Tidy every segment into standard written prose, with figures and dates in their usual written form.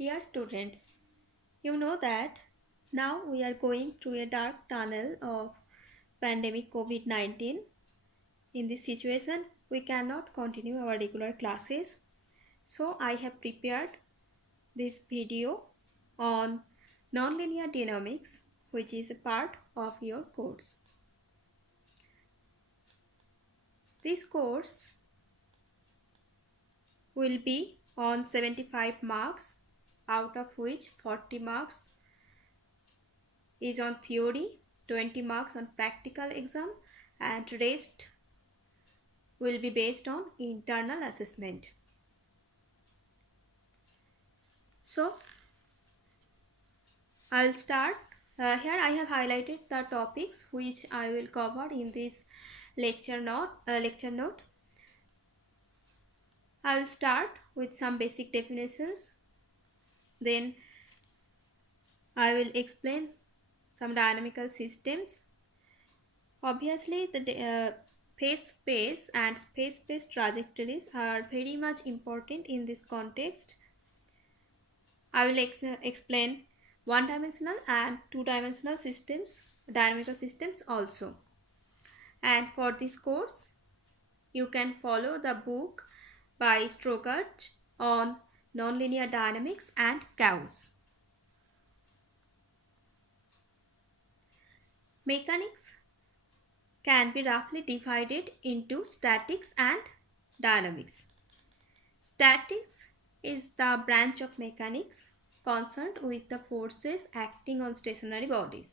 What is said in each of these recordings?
Dear students, you know that now we are going through a dark tunnel of pandemic COVID-19. In this situation, we cannot continue our regular classes. So I have prepared this video on nonlinear dynamics, which is a part of your course. This course will be on 75 marks, out of which 40 marks is on theory, 20 marks on practical exam, and rest will be based on internal assessment. So I'll start. Here I have highlighted the topics which I will cover in this lecture note. I'll start with some basic definitions. Then I will explain some dynamical systems. Obviously, the phase space and space-space trajectories are very much important in this context. I will explain one-dimensional and two-dimensional systems, dynamical systems also. And for this course, you can follow the book by Strokert on nonlinear dynamics and chaos. Mechanics can be roughly divided into statics and dynamics. Statics is the branch of mechanics concerned with the forces acting on stationary bodies.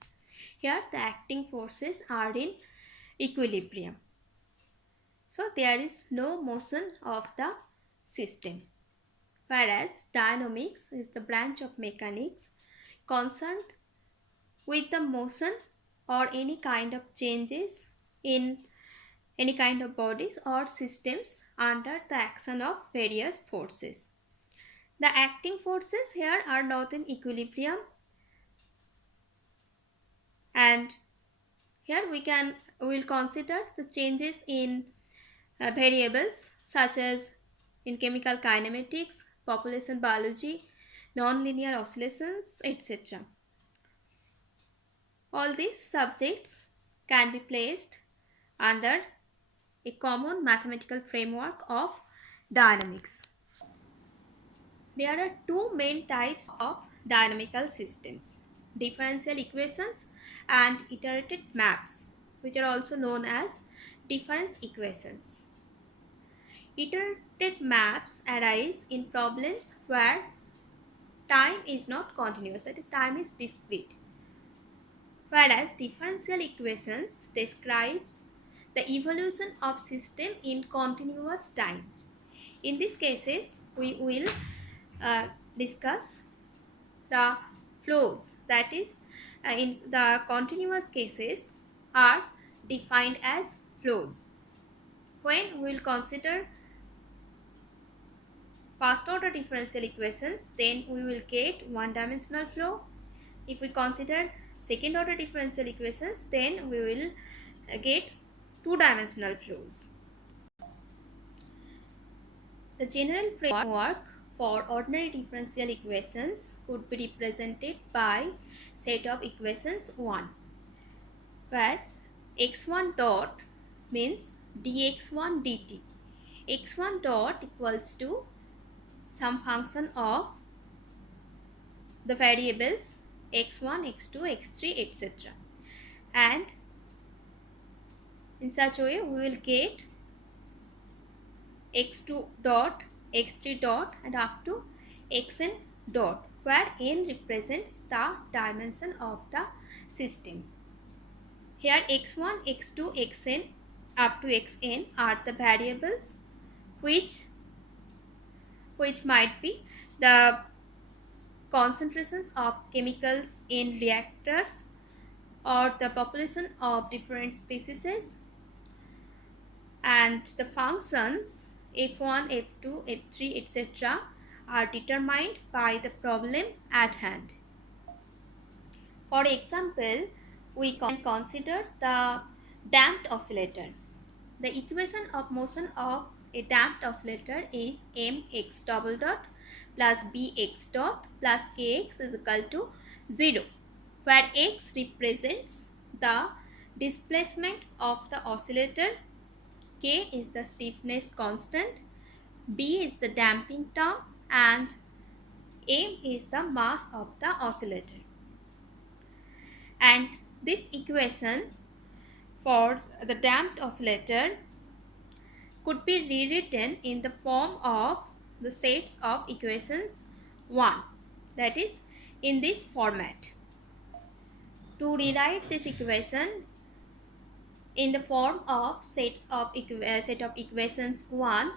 Here the acting forces are in equilibrium. So there is no motion of the system. Whereas dynamics is the branch of mechanics concerned with the motion or any kind of changes in any kind of bodies or systems under the action of various forces. The acting forces here are not in equilibrium, and here we will consider the changes in variables such as in chemical kinematics, population biology, nonlinear oscillations, etc. All these subjects can be placed under a common mathematical framework of dynamics. There are two main types of dynamical systems: differential equations and iterated maps, which are also known as difference equations. Iterated maps arise in problems where time is not continuous, that is, time is discrete. Whereas differential equations describes the evolution of system in continuous time. In these cases, we will discuss the flows, that is, in the continuous cases are defined as flows. When we will consider first order differential equations, then we will get one dimensional flow. If we consider second order differential equations, then we will get two-dimensional flows. The general framework for ordinary differential equations could be represented by set of equations 1, where x1 dot means dx1 dt. x1 dot equals to some function of the variables x1, x2, x3, etc. And in such a way we will get x2 dot, x3 dot and up to xn dot, where n represents the dimension of the system. Here x1, x2, xn up to xn are the variables which might be the concentrations of chemicals in reactors or the population of different species, and the functions f1, f2, f3, etc. are determined by the problem at hand. For example, we can consider the damped oscillator. The equation of motion of a damped oscillator is mx double dot, plus bx dot plus kx is equal to 0, where x represents the displacement of the oscillator, k is the stiffness constant, b is the damping term, and m is the mass of the oscillator. And this equation for the damped oscillator could be rewritten in the form of the sets of equations 1, that is in this format. To rewrite this equation in the form of set of equations 1,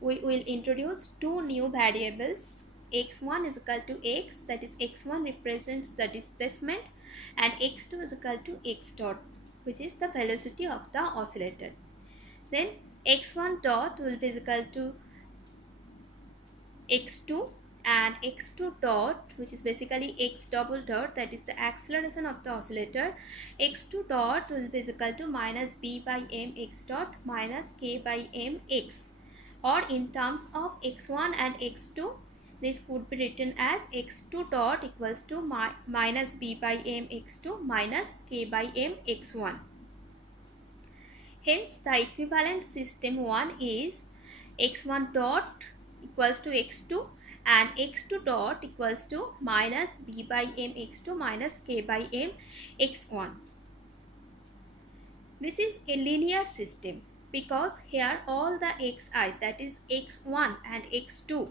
we will introduce two new variables. X1 is equal to x, that is x1 represents the displacement, and x2 is equal to x dot, which is the velocity of the oscillator. Then x1 dot will be equal to x2, and x2 dot, which is basically x double dot, that is the acceleration of the oscillator, x2 dot will be equal to minus b by m x dot minus k by m x, or in terms of x1 and x2, this could be written as x2 dot equals to minus b by m x2 minus k by m x1. Hence the equivalent system 1 is x1 dot equals to x2 and x2 dot equals to minus b by m x2 minus k by m x1. This is a linear system because here all the xi's, that is x1 and x2,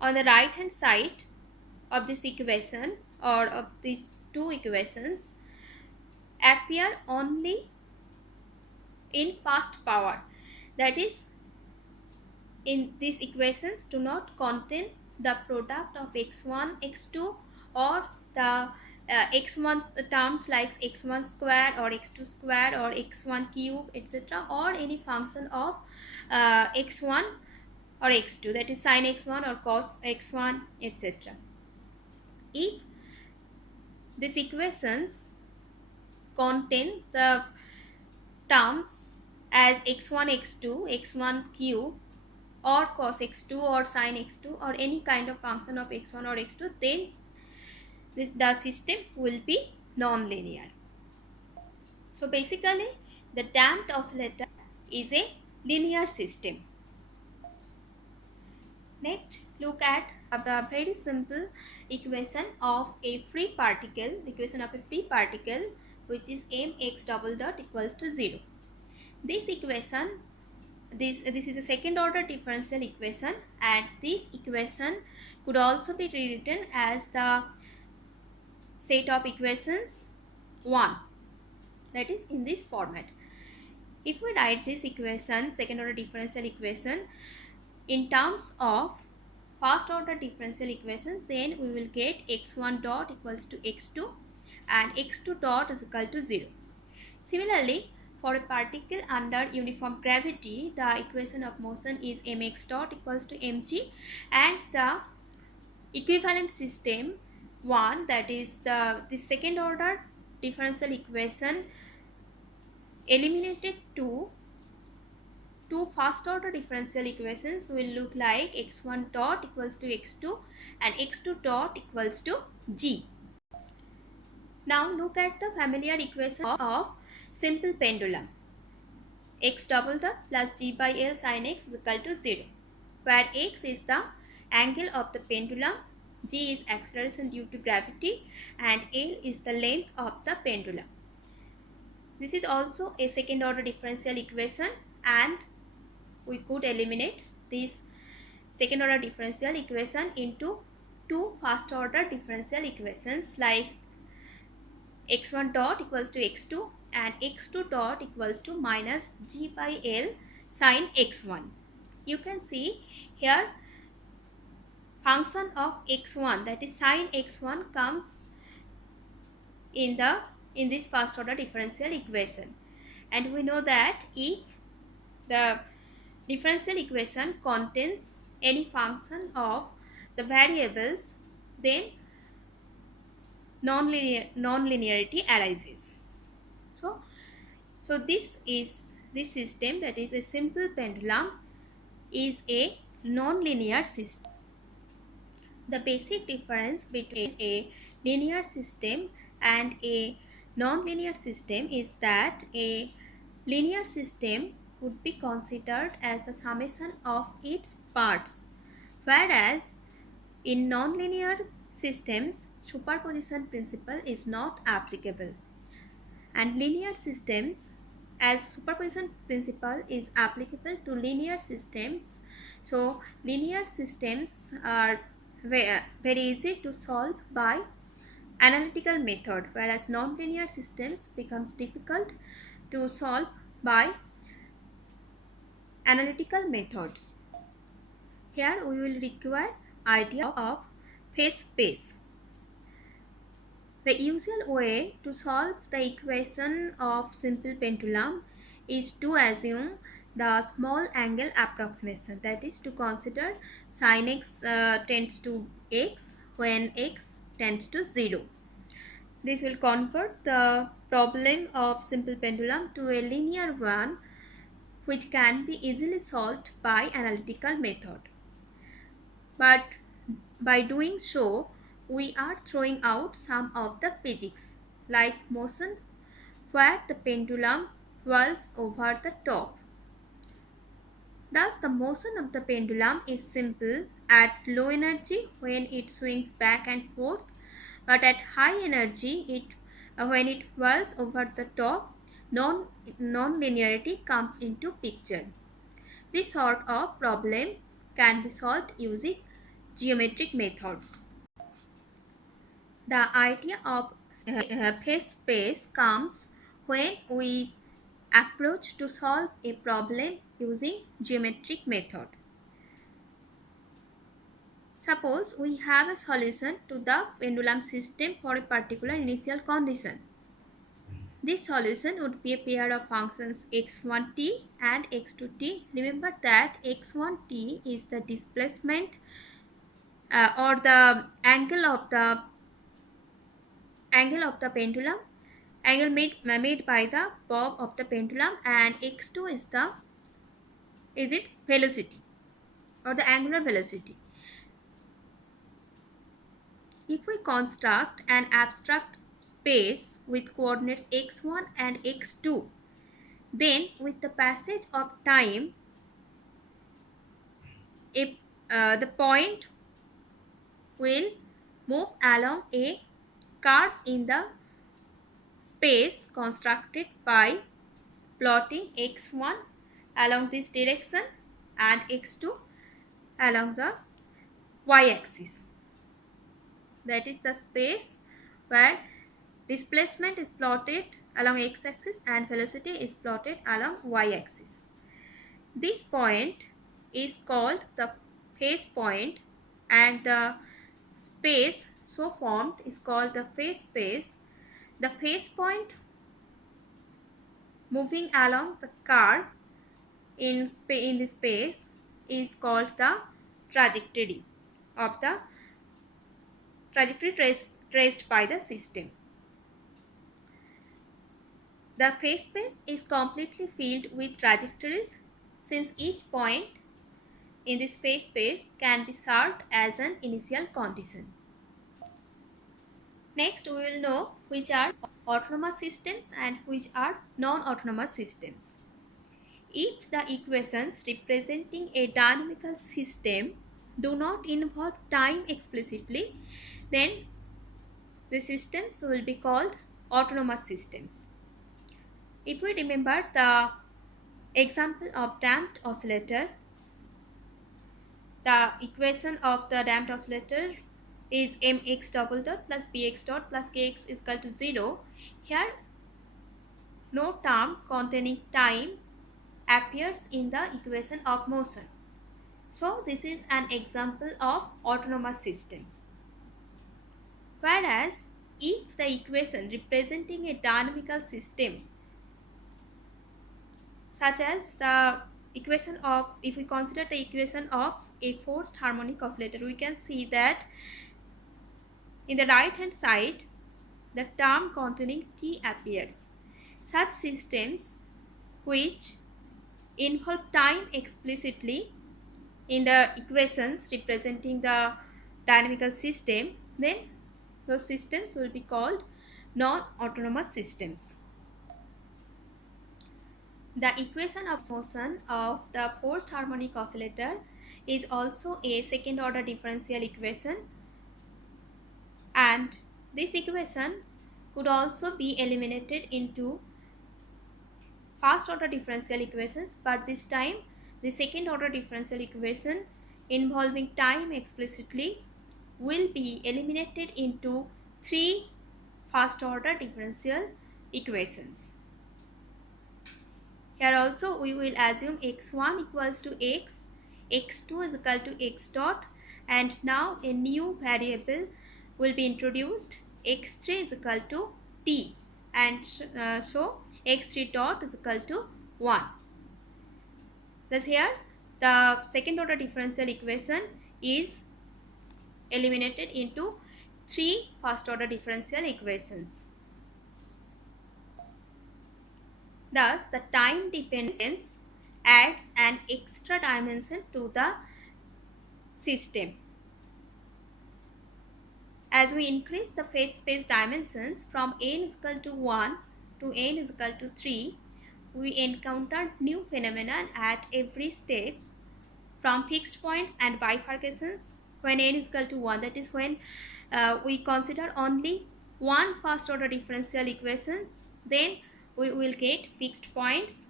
on the right hand side of this equation or of these two equations appear only in fast power, that is in these equations do not contain the product of x1 x2 or the x1 terms like x1 square or x2 square or x1 cube, etc., or any function of x1 or x2, that is sin x1 or cos x1, etc. If these equations contain the terms as x1 x2 x1 cube or cos x2 or sin x2 or any kind of function of x1 or x2, then the system will be non-linear. So basically the damped oscillator is a linear system. Next, look at the very simple equation of a free particle, which is mx double dot equals to 0. This equation, this is a second order differential equation, and this equation could also be rewritten as the set of equations 1, that is in this format. If we write this equation, second order differential equation, in terms of first order differential equations, then we will get x1 dot equals to x2 and x2 dot is equal to 0. Similarly, for a particle under uniform gravity, the equation of motion is mx dot equals to mg, and the equivalent system 1, that is the second order differential equation, eliminated two first order differential equations will look like x1 dot equals to x2 and x2 dot equals to g. Now look at the familiar equation of simple pendulum. X double dot plus g by l sin x is equal to 0, where x is the angle of the pendulum, g is acceleration due to gravity, and l is the length of the pendulum. This is also a second order differential equation, and we could eliminate this second order differential equation into two first order differential equations like x1 dot equals to x2 and x2 dot equals to minus g by l sin x1. You can see here function of x1, that is sin x1, comes in this first order differential equation, and we know that if the differential equation contains any function of the variables, then non-linearity arises. So this system, that is a simple pendulum, is a non-linear system. The basic difference between a linear system and a non-linear system is that a linear system would be considered as the summation of its parts, whereas in non-linear systems, superposition principle is not applicable. And linear systems, as superposition principle is applicable to linear systems, so linear systems are very easy to solve by analytical method, whereas non-linear systems becomes difficult to solve by analytical methods. Here we will require idea of phase space. The usual way to solve the equation of simple pendulum is to assume the small angle approximation, that is to consider sin x tends to x when x tends to 0. This will convert the problem of simple pendulum to a linear one which can be easily solved by analytical method. But by doing so, we are throwing out some of the physics like motion where the pendulum whirls over the top. Thus, the motion of the pendulum is simple at low energy when it swings back and forth, but at high energy when it whirls over the top, non-linearity comes into picture. This sort of problem can be solved using geometric methods. The idea of phase space comes when we approach to solve a problem using geometric method. Suppose we have a solution to the pendulum system for a particular initial condition. This solution would be a pair of functions x1t and x2t. Remember that x1t is the displacement or the angle of the pendulum, angle made by the bob of the pendulum, and x2 is its velocity or the angular velocity. If we construct an abstract space with coordinates x1 and x2, then with the passage of time, the point will move along a curve in the space constructed by plotting x1 along this direction and x2 along the y-axis. That is the space where displacement is plotted along x-axis and velocity is plotted along y-axis. This point is called the phase point, and the space so formed is called the phase space. The phase point moving along the curve in the space is called the trajectory traced by the system. The phase space is completely filled with trajectories, since each point in the phase space can be served as an initial condition. Next, we will know which are autonomous systems and which are non-autonomous systems. If the equations representing a dynamical system do not involve time explicitly, then the systems will be called autonomous systems. If we remember the example of damped oscillator, the equation of the damped oscillator is mx double dot plus bx dot plus kx is equal to 0. Here, no term containing time appears in the equation of motion. So, this is an example of autonomous systems. Whereas, if the equation representing a dynamical system, such as the equation of, if we consider the equation of a forced harmonic oscillator, we can see that in the right hand side, the term containing t appears. Such systems which involve time explicitly in the equations representing the dynamical system, then those systems will be called non-autonomous systems. The equation of motion of the forced harmonic oscillator is also a second order differential equation, and this equation could also be eliminated into first order differential equations, but this time the second order differential equation involving time explicitly will be eliminated into three first order differential equations. Here also we will assume x1 equals to x, x2 is equal to x dot, and now a new variable will be introduced, x3 is equal to t, and so x3 dot is equal to 1. Thus here the second order differential equation is eliminated into three first order differential equations. Thus, the time dependence adds an extra dimension to the system. As we increase the phase space dimensions from n is equal to 1 to n is equal to 3, we encounter new phenomena at every step, from fixed points and bifurcations when n is equal to 1, that is when we consider only one first order differential equations, then we will get fixed points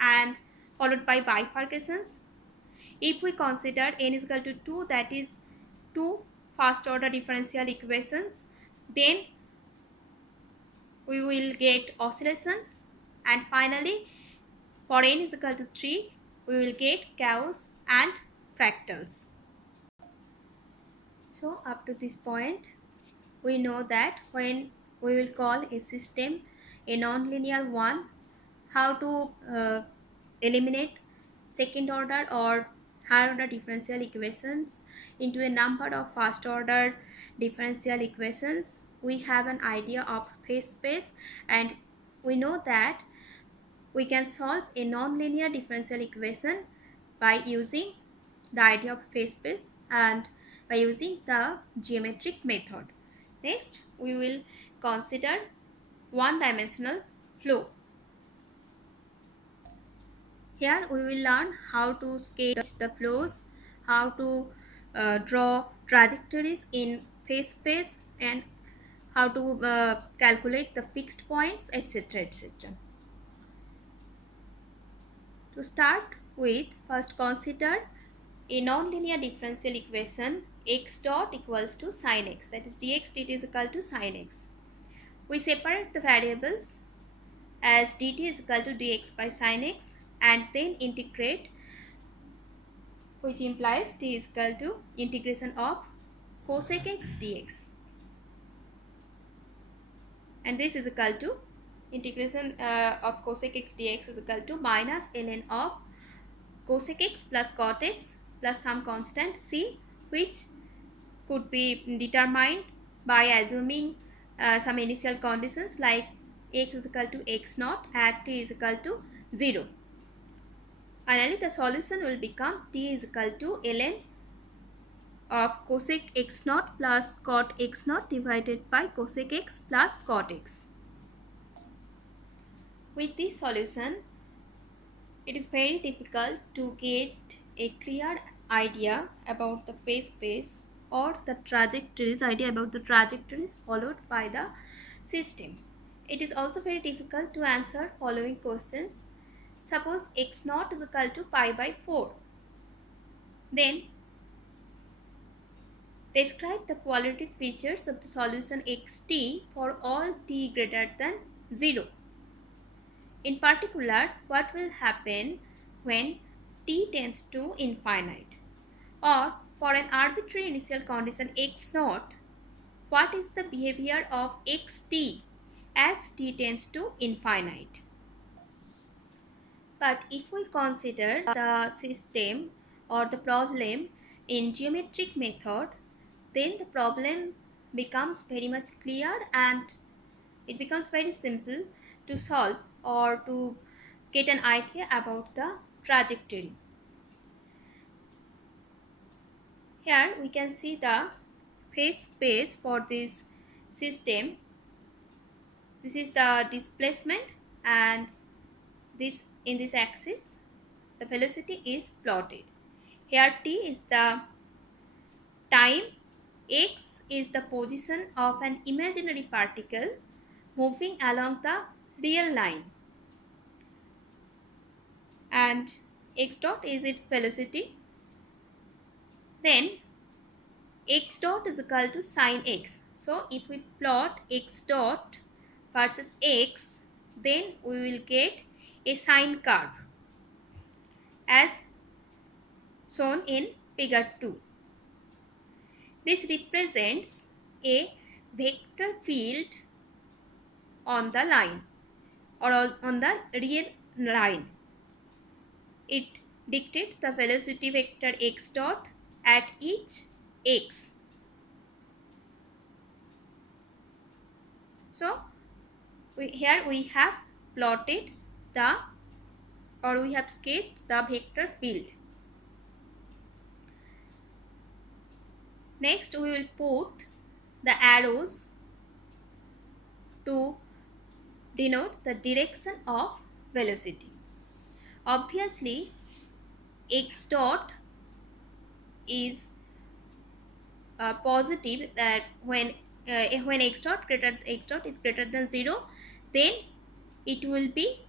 and followed by bifurcations. If we consider n is equal to 2, that is two first order differential equations, then we will get oscillations, and finally for n is equal to 3 we will get chaos and fractals. So up to this point we know that when we will call a system a nonlinear one, how to eliminate second order or higher order differential equations into a number of first order differential equations. We have an idea of phase space, and we know that we can solve a nonlinear differential equation by using the idea of phase space and by using the geometric method. Next, we will consider one-dimensional flow. Here we will learn how to sketch the flows, how to draw trajectories in phase space, and how to calculate the fixed points, etc. etc. To start with, first consider a nonlinear differential equation x dot equals to sin x, that is dx dt is equal to sin x. We separate the variables as dt is equal to dx by sin x and then integrate, which implies t is equal to integration of cosec x dx, and this is equal to integration of cosec x dx is equal to minus ln of cosec x plus cot x plus some constant c, which could be determined by assuming some initial conditions like x is equal to x naught at t is equal to 0. Finally, the solution will become t is equal to ln of cosec x naught plus cot x naught divided by cosec x plus cot x. With this solution, it is very difficult to get a clear idea about the phase space or the trajectories, idea about the trajectories followed by the system. It is also very difficult to answer following questions. Suppose x naught is equal to pi by 4. Then describe the qualitative features of the solution xt for all t greater than 0. In particular, what will happen when t tends to infinite? Or for an arbitrary initial condition x naught, what is the behavior of xt as t tends to infinite? But if we consider the system or the problem in geometric method, then the problem becomes very much clear and it becomes very simple to solve or to get an idea about the trajectory. Here we can see the phase space for this system. This is the displacement, and this in this axis the velocity is plotted. Here t is the time, x is the position of an imaginary particle moving along the real line, and x dot is its velocity. Then x dot is equal to sine x. So if we plot x dot versus x, then we will get a sine curve as shown in figure 2. This represents a vector field on the line or on the real line. It dictates the velocity vector x dot at each x. So here we have plotted we have sketched the vector field. Next we will put the arrows to denote the direction of velocity. Obviously x dot is positive, that when x dot is greater than 0, then it will be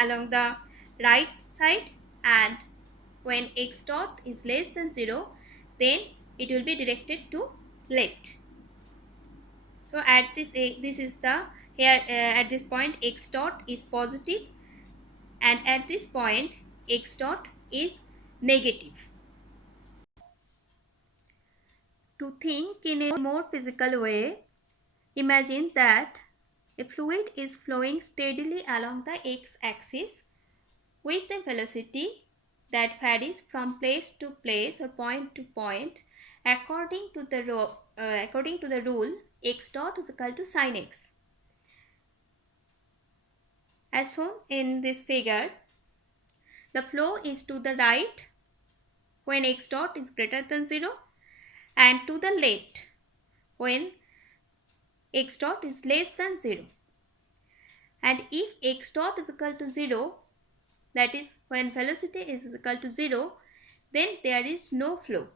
along the right side, and when x dot is less than 0, then it will be directed to left. So at this is the here at this point x dot is positive, and at this point x dot is negative. To think in a more physical way, imagine that a fluid is flowing steadily along the x-axis with a velocity that varies from place to place or point to point according to the rule x dot is equal to sine x. As shown in this figure, the flow is to the right when x dot is greater than 0, and to the left when x dot is less than 0. And if x dot is equal to 0, that is when velocity is equal to 0, then there is no flow.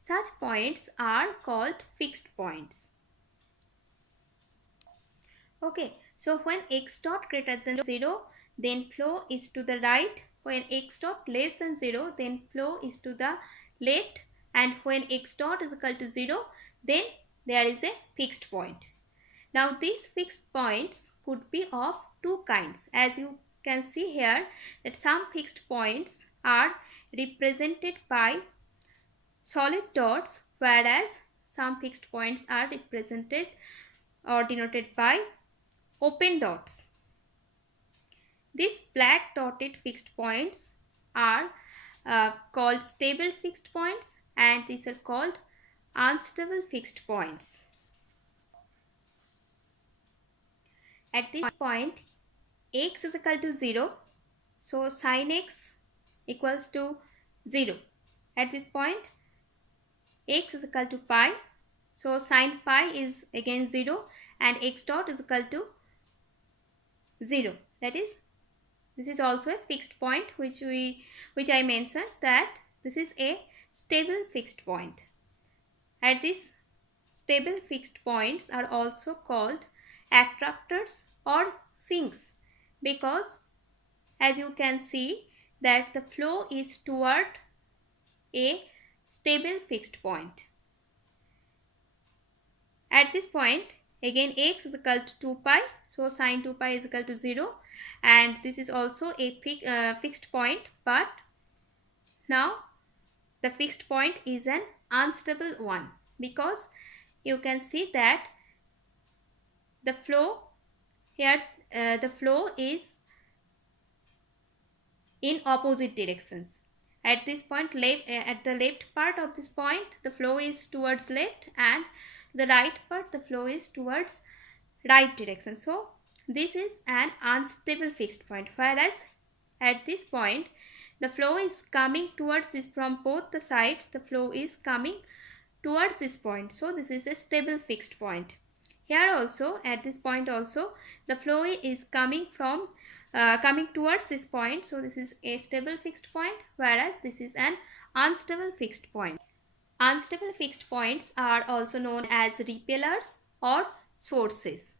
Such points are called fixed points. Okay, so when x dot greater than 0, then flow is to the right. When x dot less than 0, then flow is to the left. And when x dot is equal to 0, then there is a fixed point. Now these fixed points could be of two kinds. As you can see here, that some fixed points are represented by solid dots, whereas some fixed points are represented or denoted by open dots. These black dotted fixed points are called stable fixed points, and these are called unstable fixed points. At this point x is equal to 0, so sine x equals to 0. At this point x is equal to pi, so sine pi is again 0, and x dot is equal to 0. That is, this is also a fixed point which I mentioned that this is a stable fixed point. At this stable fixed points are also called attractors or sinks, because as you can see that the flow is toward a stable fixed point. At this point again x is equal to 2 pi, so sine 2 pi is equal to 0, and this is also a fixed point, but now the fixed point is an unstable one, because you can see that the flow here the flow is in opposite directions. At this point at the left part of this point the flow is towards left, and the right part the flow is towards right direction. So this is an unstable fixed point, whereas at this point the flow is coming towards this from both the sides. The flow is coming towards this point. So this is a stable fixed point. Here also, at this point also, the flow is coming towards this point. So this is a stable fixed point, whereas this is an unstable fixed point. Unstable fixed points are also known as repellers or sources.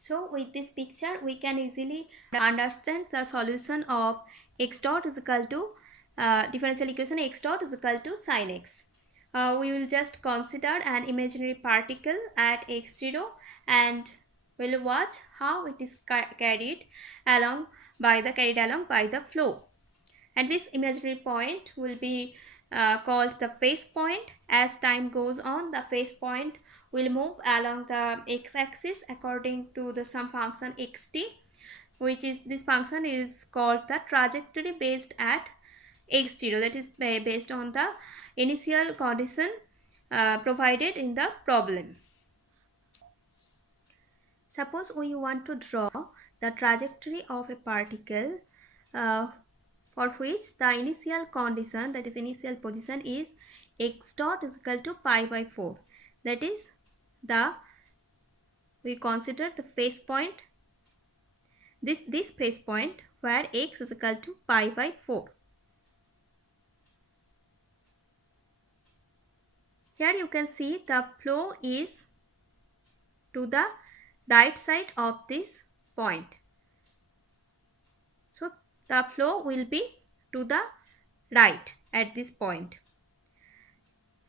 So with this picture, we can easily understand the solution of x dot is equal to differential equation x dot is equal to sin x. We will just consider an imaginary particle at x0 and we'll watch how it is carried along by the flow. And this imaginary point will be called the phase point. As time goes on, the phase point will move along the x-axis according to the some function xt, which is this function is called the trajectory based at x0, that is based on the initial condition provided in the problem. Suppose we want to draw the trajectory of a particle for which the initial condition, that is initial position, is x dot is equal to pi by 4. That is we consider the phase point, this phase point where x is equal to pi by 4. Here you can see the flow is to the right side of this point. So the flow will be to the right at this point.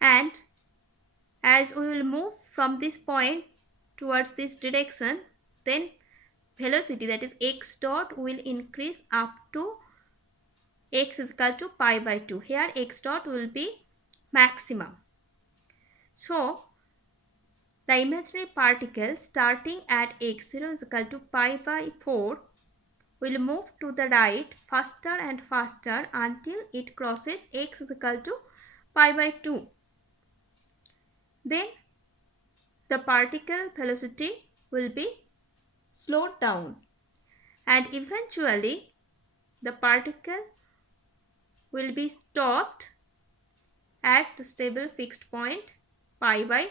And as we will move from this point towards this direction, then velocity, that is x dot, will increase up to x is equal to pi by 2. Here x dot will be maximum. So the imaginary particle starting at x0 is equal to pi by 4 will move to the right faster and faster until it crosses x is equal to pi by 2. Then the particle velocity will be slowed down and eventually the particle will be stopped at the stable fixed point pi by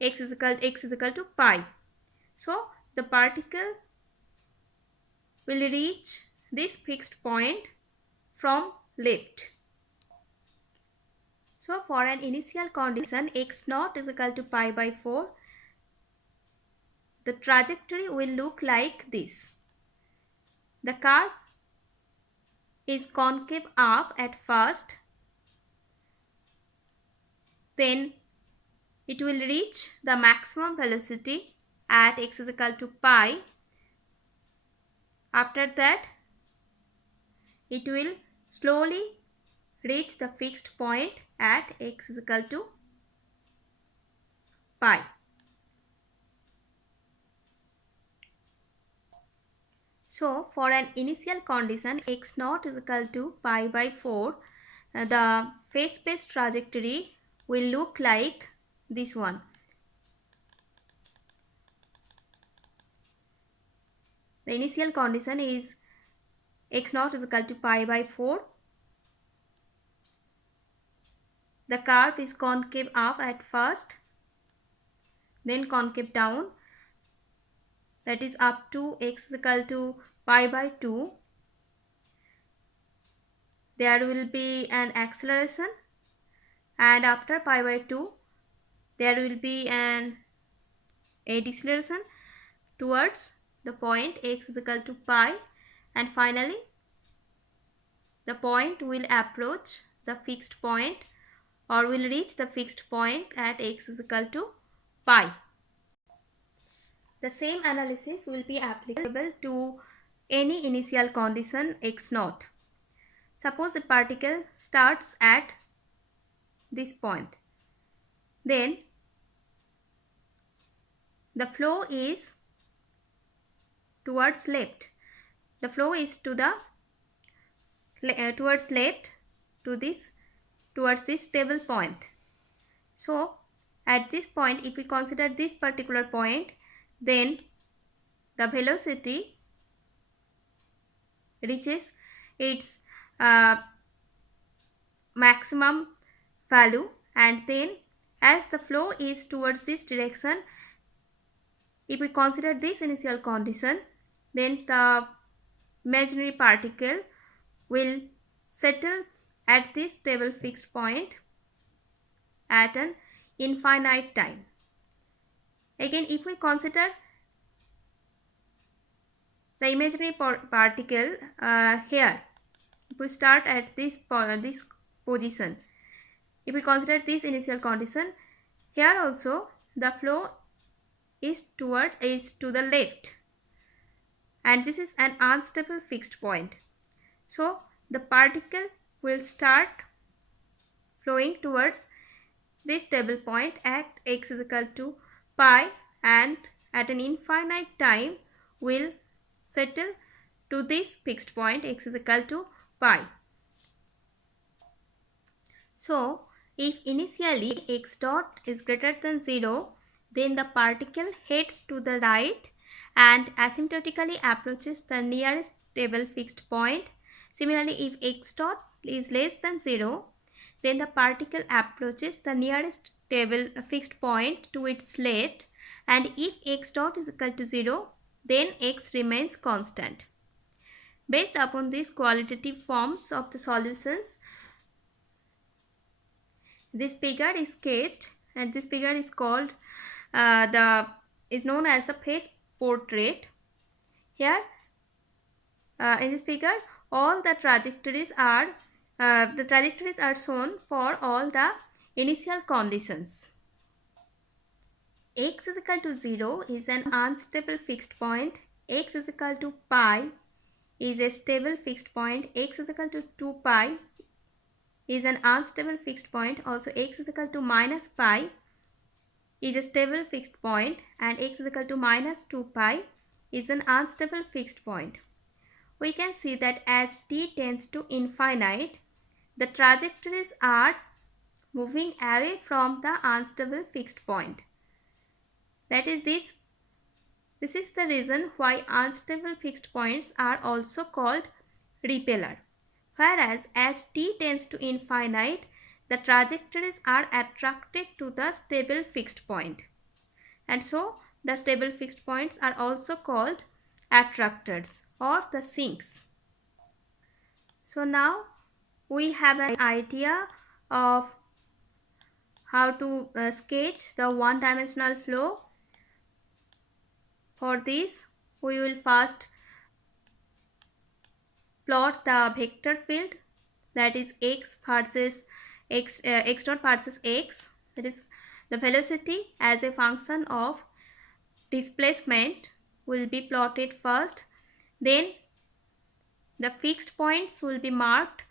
x is equal to pi. So the particle will reach this fixed point from left. So for an initial condition x naught is equal to pi by 4, the trajectory will look like this. The curve is concave up at first, then it will reach the maximum velocity at x is equal to pi. After that, it will slowly reach the fixed point at x is equal to pi. So for an initial condition x naught is equal to pi by 4, the phase space trajectory will look like this one. The initial condition is x naught is equal to pi by 4. The curve is concave up at first, then concave down, that is up to x is equal to pi by 2. There will be an acceleration, and after pi by 2 there will be a deceleration towards the point x is equal to pi, and finally the point will approach the fixed point or will reach the fixed point at x is equal to pi. The same analysis will be applicable to any initial condition x naught. Suppose a particle starts at this point. Then the flow is towards left. The flow is to the towards left to this towards this stable point. So at this point, if we consider this particular point, then the velocity reaches its maximum value, and then as the flow is towards this direction, if we consider this initial condition, then the imaginary particle will settle at this stable fixed point at an infinite time. Again, if we consider the imaginary particle here, if we start at this position, if we consider this initial condition, here also the flow is to the left, and this is an unstable fixed point. So the particle will start flowing towards this stable point at x is equal to pi, and at an infinite time will settle to this fixed point x is equal to pi. So if initially x dot is greater than 0, then the particle heads to the right and asymptotically approaches the nearest stable fixed point. Similarly, if x dot is less than 0, then the particle approaches the nearest stable fixed point to its left, and if x dot is equal to 0, then x remains constant. Based upon these qualitative forms of the solutions, this figure is sketched, and this figure is called is known as the phase portrait. Here in this figure, all the trajectories are shown for all the initial conditions. X is equal to 0 is an unstable fixed point. X is equal to pi is a stable fixed point. X is equal to 2 pi is an unstable fixed point. Also x is equal to minus pi is a stable fixed point, and x is equal to minus 2 pi is an unstable fixed point. We can see that as t tends to infinite, the trajectories are moving away from the unstable fixed point. That is this is the reason why unstable fixed points are also called repeller. Whereas as t tends to infinite, the trajectories are attracted to the stable fixed point, and so the stable fixed points are also called attractors or the sinks. So now we have an idea of how to sketch the one-dimensional flow. For this, we will first plot the vector field, that is x versus x dot versus x, that is the velocity as a function of displacement will be plotted first. Then the fixed points will be marked,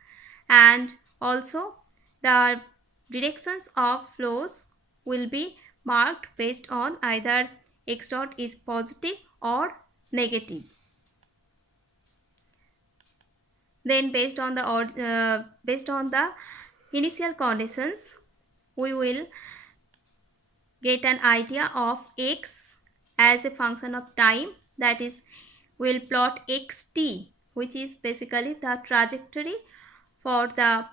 and also the directions of flows will be marked based on either x dot is positive or negative. Then based on the initial conditions, we will get an idea of x as a function of time, that is we will plot xt, which is basically the trajectory for the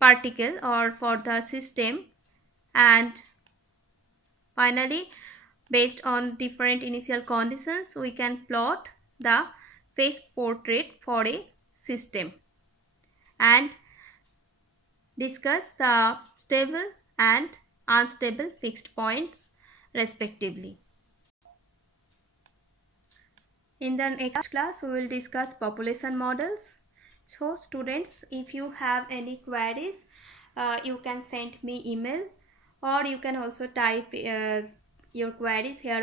particle or for the system, and finally based on different initial conditions we can plot the phase portrait for a system and discuss the stable and unstable fixed points respectively. In the next class, we will discuss population models. So students, if you have any queries, you can send me email, or you can also type your queries here